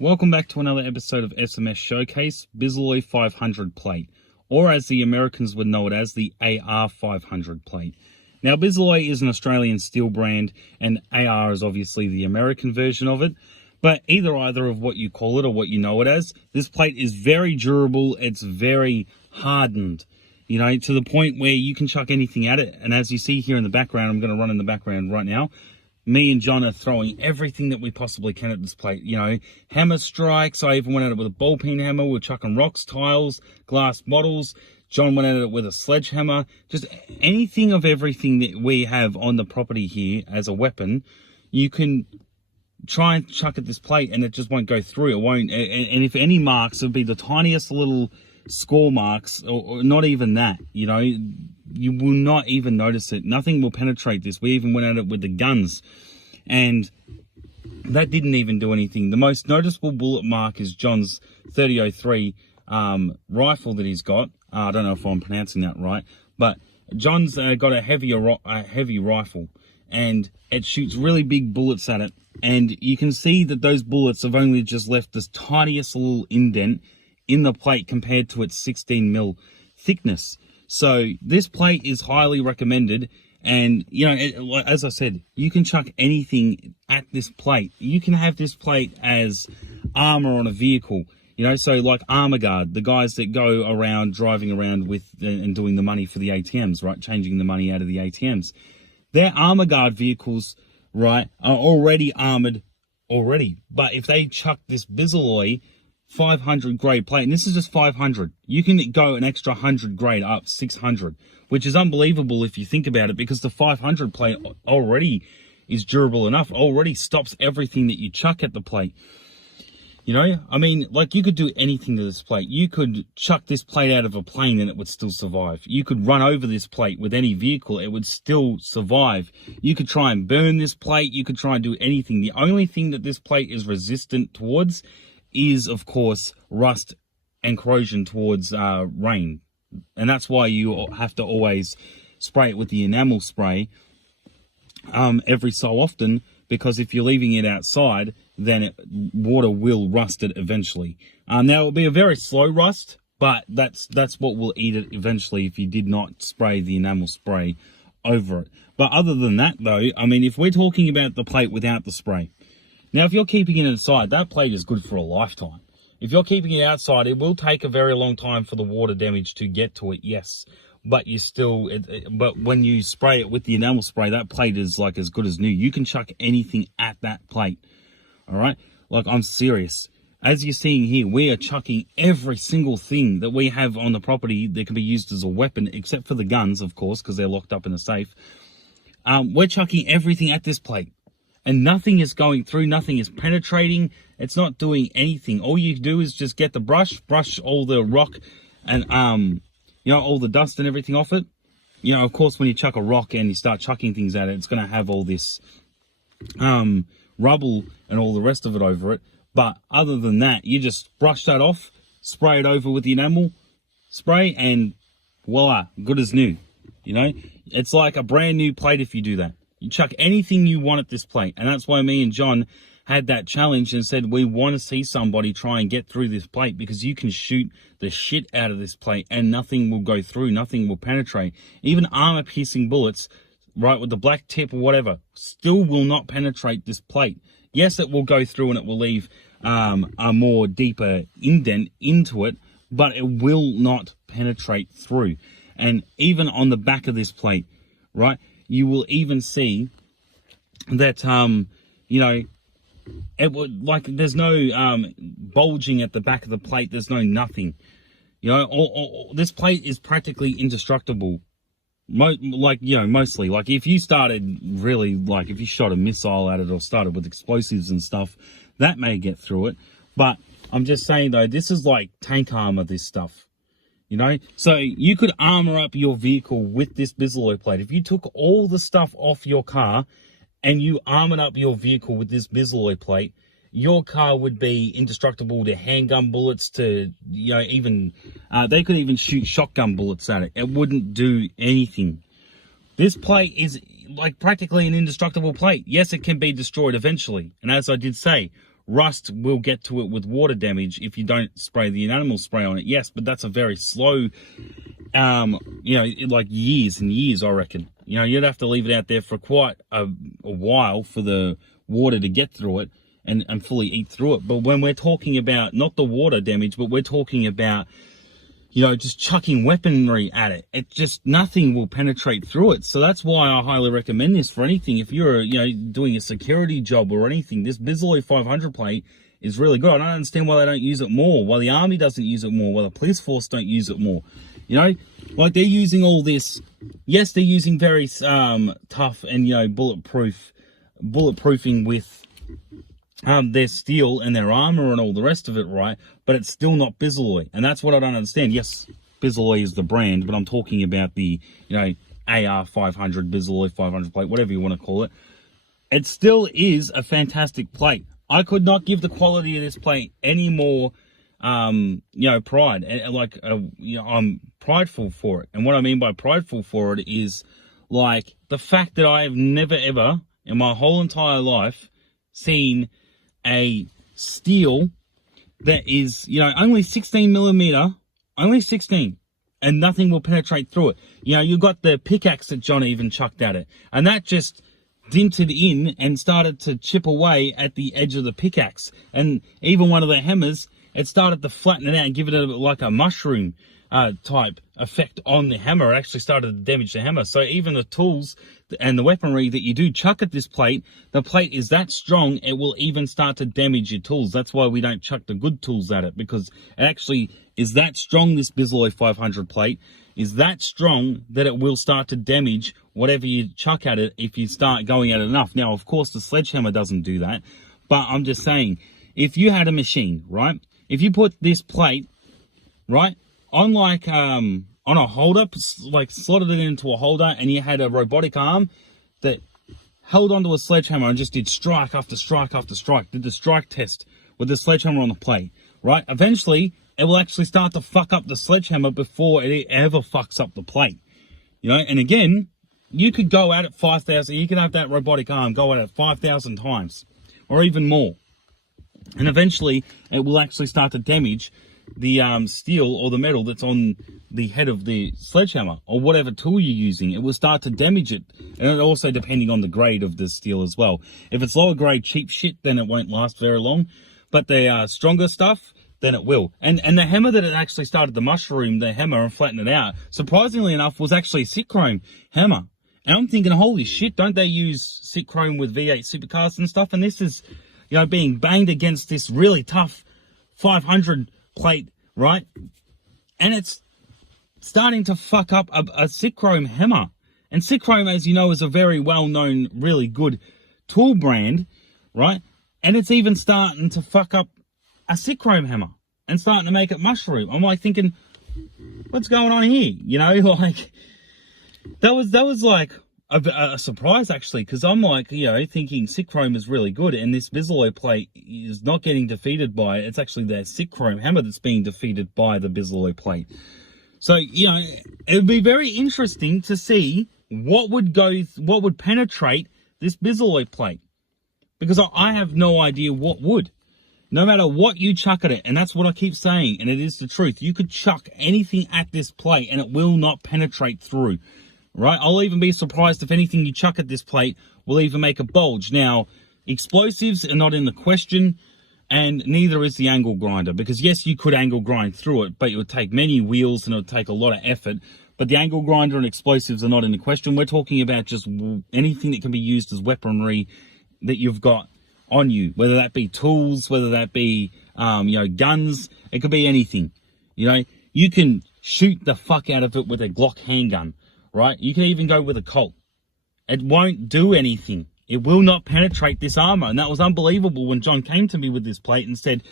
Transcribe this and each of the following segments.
Welcome back to another episode of SMS Showcase, Bisalloy 500 plate, or as the Americans would know it as, the AR 500 plate. Now, Bisalloy is an Australian steel brand, and AR is obviously the American version of it. But either of what you call it or what you know it as, this plate is very durable, it's very hardened, you know, to the point where you can chuck anything at it. And as you see here in the background, I'm going to run in the background right now, me and John are throwing everything that we possibly can at this plate. You know, hammer strikes. I even went at it with a ball peen hammer. We're chucking rocks, tiles, glass bottles. John went at it with a sledgehammer. Just anything of everything that we have on the property here as a weapon, you can try and chuck at this plate and it just won't go through. It won't. And if any marks, it'll be the tiniest little score marks, or not even that, you know. You will not even notice it. Nothing will penetrate this. We even went at it with the guns, and that didn't even do anything. The most noticeable bullet mark is John's 3003 rifle that he's got. I don't know if I'm pronouncing that right, but John's got a heavy rifle, and it shoots really big bullets at it. And you can see that those bullets have only just left this tiniest little indent in the plate compared to its 16mm thickness. So this plate is highly recommended, and you know, as I said, you can chuck anything at this plate. You can have this plate as armor on a vehicle, you know, so like armor guard, the guys that go around driving around with and doing the money for the ATMs, right, changing the money out of the ATMs. Their armor guard vehicles, right, are already armored already, but if they chuck this Bisalloy 500 grade plate, and this is just 500, you can go an extra 100 grade up 600, which is unbelievable if you think about it, because the 500 plate already is durable enough, already stops everything that you chuck at the plate. You know, I mean, like, you could do anything to this plate. You could chuck this plate out of a plane and it would still survive. You could run over this plate with any vehicle, it would still survive. You could try and burn this plate, you could try and do anything. The only thing that this plate is resistant towards is, of course, rust and corrosion towards rain. And that's why you have to always spray it with the enamel spray every so often, because if you're leaving it outside, then water will rust it eventually. Now, it will be a very slow rust, but that's what will eat it eventually if you did not spray the enamel spray over it. But other than that, though, I mean, if we're talking about the plate without the spray, now, if you're keeping it inside, that plate is good for a lifetime. If you're keeping it outside, it will take a very long time for the water damage to get to it, yes. But you still, but when you spray it with the enamel spray, that plate is like as good as new. You can chuck anything at that plate, all right? Like, I'm serious. As you're seeing here, we are chucking every single thing that we have on the property that can be used as a weapon, except for the guns, of course, because they're locked up in a safe. We're chucking everything at this plate. And nothing is going through, nothing is penetrating, it's not doing anything. All you do is just get the brush all the rock and, you know, all the dust and everything off it. You know, of course, when you chuck a rock and you start chucking things at it, it's going to have all this rubble and all the rest of it over it. But other than that, you just brush that off, spray it over with the enamel spray, and voila, good as new. You know, it's like a brand new plate if you do that. You chuck anything you want at this plate. And that's why me and John had that challenge and said we want to see somebody try and get through this plate, because you can shoot the shit out of this plate and nothing will go through, nothing will penetrate. Even armor-piercing bullets, right, with the black tip or whatever, still will not penetrate this plate. Yes, it will go through and it will leave a more deeper indent into it, but it will not penetrate through. And even on the back of this plate, right, you will even see that, you know, it would, like, there's no bulging at the back of the plate. There's no nothing. You know, this plate is practically indestructible. Like, you know, mostly. Like, if you started really, like, if you shot a missile at it or started with explosives and stuff, that may get through it. But I'm just saying, though, this is like tank armor, this stuff. You know, so you could armor up your vehicle with this Bisalloy plate. If you took all the stuff off your car and you armored up your vehicle with this Bisalloy plate, your car would be indestructible to handgun bullets, to, you know, even, they could even shoot shotgun bullets at it. It wouldn't do anything. This plate is like practically an indestructible plate. Yes, it can be destroyed eventually. And as I did say, rust will get to it with water damage if you don't spray the animal spray on it. Yes, but that's a very slow, like years and years, I reckon. You'd have to leave it out there for quite a while for the water to get through it and fully eat through it. But when we're talking about not the water damage, but we're talking about, just chucking weaponry at it, nothing will penetrate through it. So that's why I highly recommend this for anything. If you're, doing a security job or anything, this Bisalloy 500 plate is really good. I don't understand why they don't use it more, why the army doesn't use it more, why the police force don't use it more. Like they're using all this. Yes, they're using very tough and bulletproofing with their steel and their armor and all the rest of it, right? But it's still not Bisalloy, and that's what I don't understand. Yes, Bisalloy is the brand, but I'm talking about the AR 500, Bisalloy 500 plate, whatever you want to call it. It still is a fantastic plate. I could not give the quality of this plate any more pride. I'm prideful for it. And what I mean by prideful for it is like the fact that I have never ever in my whole entire life seen a steel that is, only 16 millimeter, only 16, and nothing will penetrate through it. You got the pickaxe that John even chucked at it, and that just dinted in and started to chip away at the edge of the pickaxe. And even one of the hammers, it started to flatten it out and give it like a mushroom type effect on the hammer. It actually started to damage the hammer. So even the tools and the weaponry that you do chuck at this plate, the plate is that strong, it will even start to damage your tools. That's why we don't chuck the good tools at it, because it actually is that strong. This Bisalloy 500 plate is that strong that it will start to damage whatever you chuck at it if you start going at it enough. Now, of course, the sledgehammer doesn't do that, but I'm just saying, if you had a machine, right, if you put this plate, right, on like on a holder, like slotted it into a holder, and you had a robotic arm that held onto a sledgehammer and just did strike after strike after strike, did the strike test with the sledgehammer on the plate, right? Eventually, it will actually start to fuck up the sledgehammer before it ever fucks up the plate, And again, you could go at it 5,000, you could have that robotic arm go at it 5,000 times or even more. And eventually, it will actually start to damage the steel or the metal that's on the head of the sledgehammer or whatever tool you're using. It will start to damage it, and also depending on the grade of the steel as well. If it's lower grade cheap shit, then it won't last very long, but the stronger stuff, then it will. And the hammer that it actually started to mushroom the hammer and flatten it out, surprisingly enough, was actually a Sitchrome hammer. And I'm thinking, holy shit, don't they use Sitchrome with V8 supercars and stuff? And this is, being banged against this really tough 500 plate, right? And it's starting to fuck up a Sitchrome hammer. And Sitchrome, as you know, is a very well-known, really good tool brand, right? And it's even starting to fuck up a Sitchrome hammer and starting to make it mushroom. I'm like thinking, what's going on here? Like that was like a surprise, actually, because I'm like, thinking Sitchrome is really good, and this Bisalloy plate is not getting defeated by it. It's actually the Sitchrome hammer that's being defeated by the Bisalloy plate. So, it would be very interesting to see what would penetrate this Bisalloy plate, because I have no idea what would. No matter what you chuck at it, and that's what I keep saying, and it is the truth. You could chuck anything at this plate, and it will not penetrate through. Right, I'll even be surprised if anything you chuck at this plate will even make a bulge. Now, explosives are not in the question, and neither is the angle grinder, because yes, you could angle grind through it, but it would take many wheels and it would take a lot of effort. But the angle grinder and explosives are not in the question. We're talking about just anything that can be used as weaponry that you've got on you, whether that be tools, whether that be guns. It could be anything. You can shoot the fuck out of it with a Glock handgun. Right? You can even go with a Colt. It won't do anything. It will not penetrate this armor. And that was unbelievable when John came to me with this plate and said,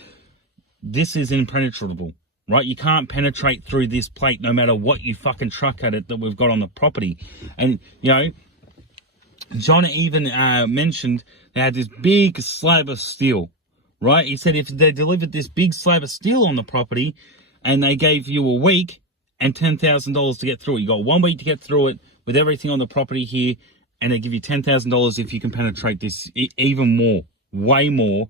this is impenetrable. Right? You can't penetrate through this plate no matter what you fucking truck at it that we've got on the property. And, John even mentioned they had this big slab of steel. Right? He said if they delivered this big slab of steel on the property and they gave you a week and $10,000 to get through it. You got 1 week to get through it with everything on the property here, and they give you $10,000 if you can penetrate this even more, way more.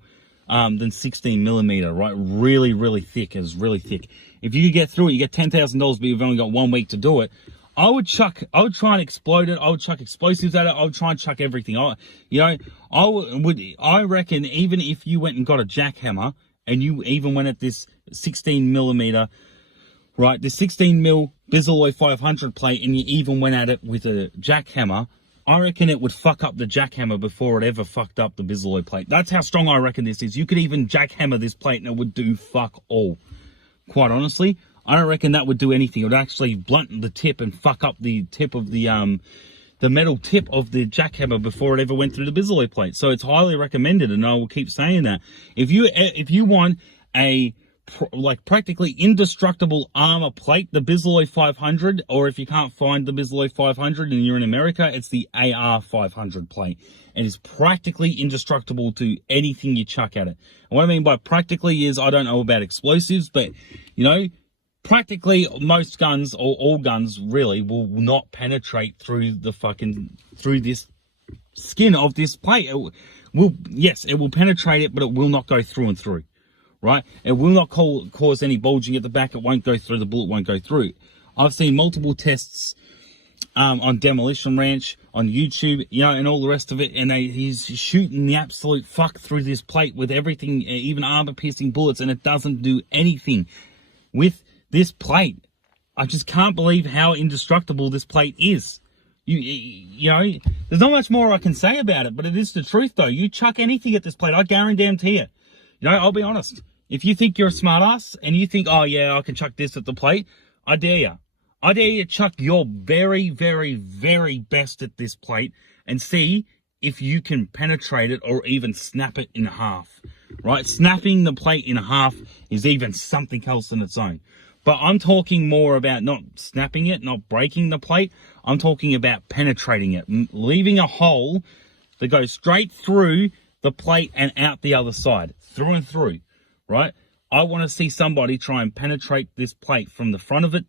than 16 millimeter, right? Really, really thick. It's really thick. If you could get through it, you get $10,000, but you've only got 1 week to do it. I would try and explode it. I would chuck explosives at it. I would try and chuck everything. I reckon even if you went and got a jackhammer and you even went at this 16 millimeter, right, the 16 mil Bisalloy 500 plate, and you even went at it with a jackhammer, I reckon it would fuck up the jackhammer before it ever fucked up the Bisalloy plate. That's how strong I reckon this is. You could even jackhammer this plate and it would do fuck all. Quite honestly, I don't reckon that would do anything. It would actually blunt the tip and fuck up the tip of the metal tip of the jackhammer before it ever went through the Bisalloy plate. So it's highly recommended, and I will keep saying that. If you want a practically indestructible armor plate, the Bisalloy 500, or if you can't find the Bisalloy 500 and you're in America, it's the AR 500 plate. It is practically indestructible to anything you chuck at it. And what I mean by practically is, I don't know about explosives, but practically most guns, or all guns really, will not penetrate through through this skin of this plate. Yes, it will penetrate it, but it will not go through and through, right? It will not cause any bulging at the back. It won't go through, the bullet won't go through. I've seen multiple tests on Demolition Ranch, on YouTube, and all the rest of it, and he's shooting the absolute fuck through this plate with everything, even armor-piercing bullets, and it doesn't do anything with this plate. I just can't believe how indestructible this plate is. There's not much more I can say about it, but it is the truth, though. You chuck anything at this plate, I guarantee you. I'll be honest. If you think you're a smartass and you think, oh yeah, I can chuck this at the plate, I dare you. I dare you to chuck your very, very, very best at this plate and see if you can penetrate it or even snap it in half. Right? Snapping the plate in half is even something else in its own. But I'm talking more about not snapping it, not breaking the plate. I'm talking about penetrating it, leaving a hole that goes straight through the plate and out the other side, through and through, right? I want to see somebody try and penetrate this plate from the front of it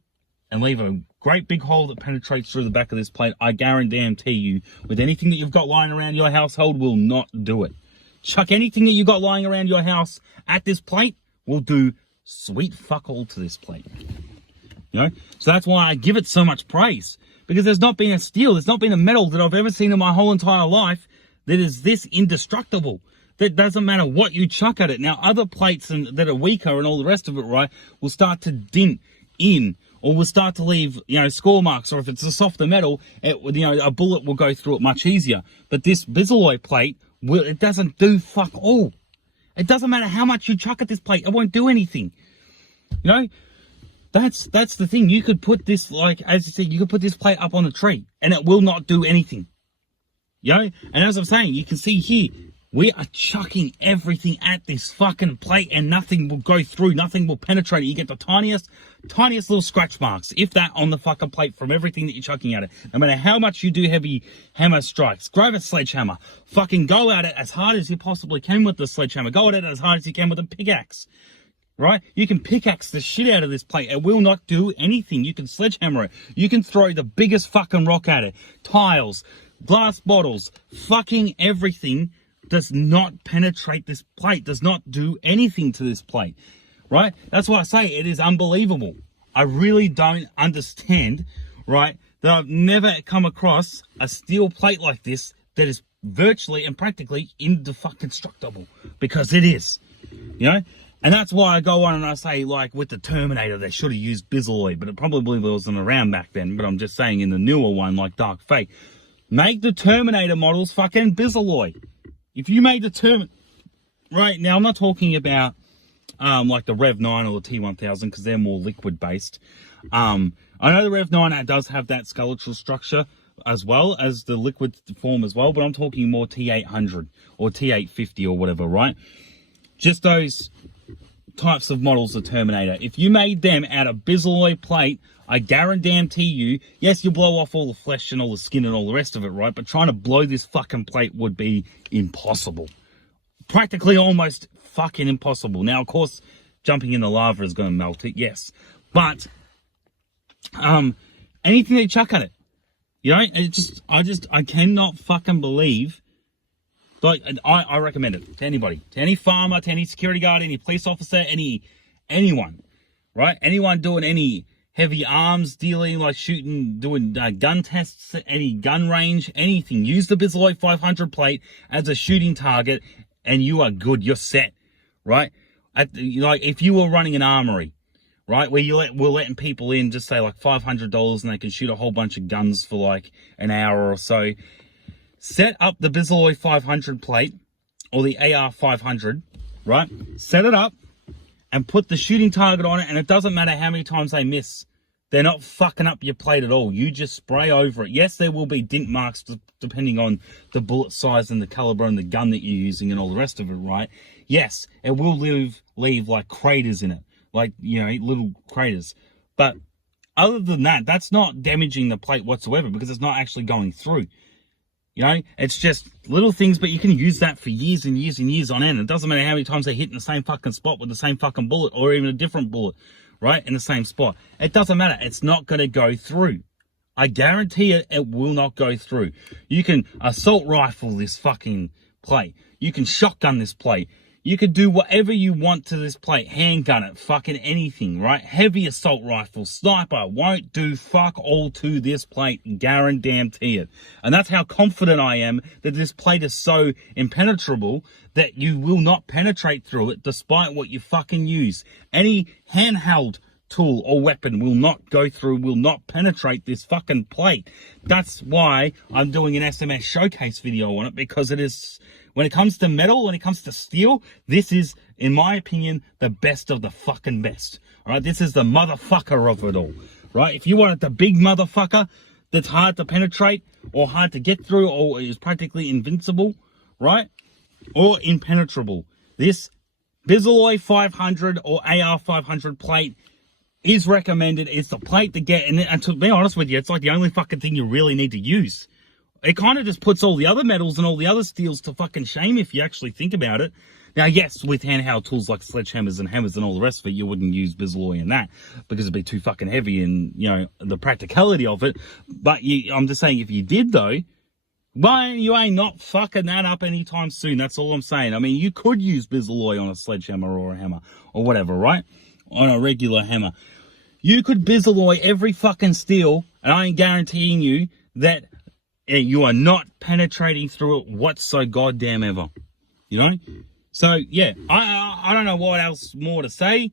and leave a great big hole that penetrates through the back of this plate. I guarantee you, with anything that you've got lying around your household, will not do it. Chuck anything that you've got lying around your house at this plate, will do sweet fuck all to this plate. So that's why I give it so much praise, because there's not been a steel, there's not been a metal that I've ever seen in my whole entire life that is this indestructible. That doesn't matter what you chuck at it. Now, other plates that are weaker and all the rest of it, right, will start to dint in, or will start to leave, score marks, or if it's a softer metal, a bullet will go through it much easier. But this Bisalloy plate, it doesn't do fuck all. It doesn't matter how much you chuck at this plate, it won't do anything. That's the thing. You could put this, as you said, you could put this plate up on a tree, and it will not do anything. And as I'm saying, you can see here, we are chucking everything at this fucking plate, and nothing will go through, nothing will penetrate it. You get the tiniest little scratch marks, if that, on the fucking plate from everything that you're chucking at it. No matter how much you do heavy hammer strikes, grab a sledgehammer, fucking go at it as hard as you possibly can with the sledgehammer. Go at it as hard as you can with a pickaxe. Right? You can pickaxe the shit out of this plate. It will not do anything. You can sledgehammer it. You can throw the biggest fucking rock at it. Tiles, glass bottles, fucking everything does not penetrate this plate, does not do anything to this plate, right? That's why I say it is unbelievable. I really don't understand, right, that I've never come across a steel plate like this that is virtually and practically indestructible, because it is, And that's why I go on and I say, with the Terminator, they should have used Bisalloy, but it probably wasn't around back then. But I'm just saying, in the newer one, like Dark Fate, make the Terminator models fucking Bisalloy. If you made the right now, I'm not talking about like the Rev 9 or the T1000, because they're more liquid based. I know the Rev 9 does have that skeletal structure as well as the liquid form as well, but I'm talking more T800 or T850 or whatever, right? Just those types of models of Terminator. If you made them out of Bisalloy plate, I guarantee you, yes, you blow off all the flesh and all the skin and all the rest of it, right? But trying to blow this fucking plate would be impossible. Practically almost fucking impossible. Now, of course, jumping in the lava is going to melt it, yes. But, anything they chuck at it, I cannot fucking believe Like, I recommend it to anybody, to any farmer, to any security guard, any police officer, anyone, right? Anyone doing any heavy arms dealing, like shooting, doing gun tests, any gun range, anything. Use the Bisalloy 500 plate as a shooting target, and you are good. You're set, right? Like if you were running an armory, right, where we're letting people in, just say like $500, and they can shoot a whole bunch of guns for like an hour or so. Set up the Bisalloy 500 plate or the AR 500, right? Set it up and put the shooting target on it, and it doesn't matter how many times they miss. They're not fucking up your plate at all. You just spray over it. Yes, there will be dint marks depending on the bullet size and the caliber and the gun that you're using and all the rest of it, right? Yes, it will leave like craters in it, like, you know, little craters. But other than that, that's not damaging the plate whatsoever because it's not actually going through. You know, it's just little things, but you can use that for years and years and years on end. It doesn't matter how many times they hit in the same fucking spot with the same fucking bullet or even a different bullet, right, in the same spot. It doesn't matter. It's not going to go through. I guarantee it will not go through. You can assault rifle this fucking plate. You can shotgun this plate. You could do whatever you want to this plate. Handgun it, fucking anything, right? Heavy assault rifle, sniper, won't do fuck all to this plate. Guarantee it. And that's how confident I am that this plate is so impenetrable that you will not penetrate through it despite what you fucking use. Any handheld tool or weapon will not go through, will not penetrate this fucking plate. That's why I'm doing an SMS showcase video on it, because it is, when it comes to metal, when it comes to steel, this is, in my opinion, the best of the fucking best. All right, this is the motherfucker of it all. Right, if you wanted the big motherfucker that's hard to penetrate or hard to get through or is practically invincible, right, or impenetrable, this Bisalloy 500 or AR 500 plate is recommended. It's the plate to get, and to be honest with you, it's like the only fucking thing you really need to use. It kind of just puts all the other metals and all the other steels to fucking shame if you actually think about it. Now, yes, with handheld tools like sledgehammers and hammers and all the rest of it, you wouldn't use Bisalloy in that because it'd be too fucking heavy and, you know, the practicality of it. But I'm just saying, if you did though, well, you ain't not fucking that up anytime soon. That's all I'm saying. I mean, you could use Bisalloy on a sledgehammer or a hammer or whatever, right? On a regular hammer. You could Bisalloy every fucking steel, and I ain't guaranteeing you that you are not penetrating through it what's so goddamn ever. You know? So, yeah, I don't know what else more to say,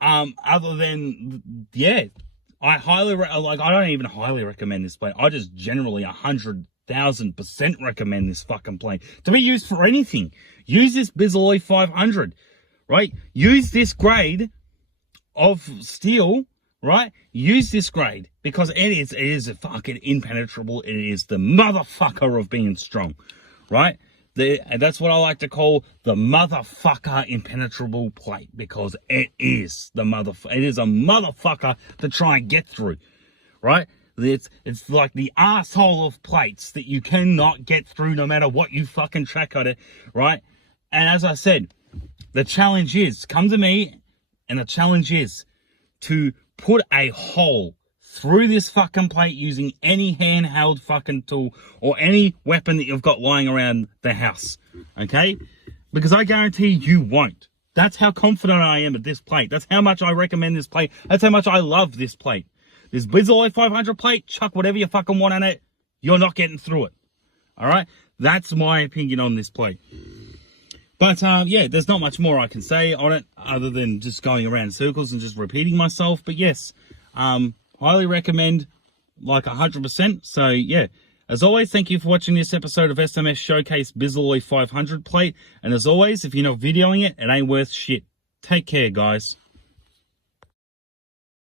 other than, yeah, I don't even highly recommend this plate. I just generally 100,000% recommend this fucking plate to be used for anything. Use this Bisalloy 500, right? Use this grade of steel, right? Use this grade because it is fucking impenetrable. It is the motherfucker of being strong, right? And that's what I like to call the motherfucker impenetrable plate, because it is a motherfucker to try and get through, right? It's like the asshole of plates that you cannot get through no matter what you fucking track at it, right? And as I said, the challenge is, come to me, and the challenge is to put a hole through this fucking plate using any handheld fucking tool or any weapon that you've got lying around the house, okay? Because I guarantee you won't. That's how confident I am at this plate. That's how much I recommend this plate. That's how much I love this plate. This Bisalloy 500 plate, chuck whatever you fucking want on it, you're not getting through it, all right? That's my opinion on this plate. But, yeah, there's not much more I can say on it other than just going around in circles and just repeating myself. But, yes, highly recommend, like 100%. So, yeah, as always, thank you for watching this episode of SMS Showcase Bisalloy 500 plate. And as always, if you're not videoing it, it ain't worth shit. Take care, guys.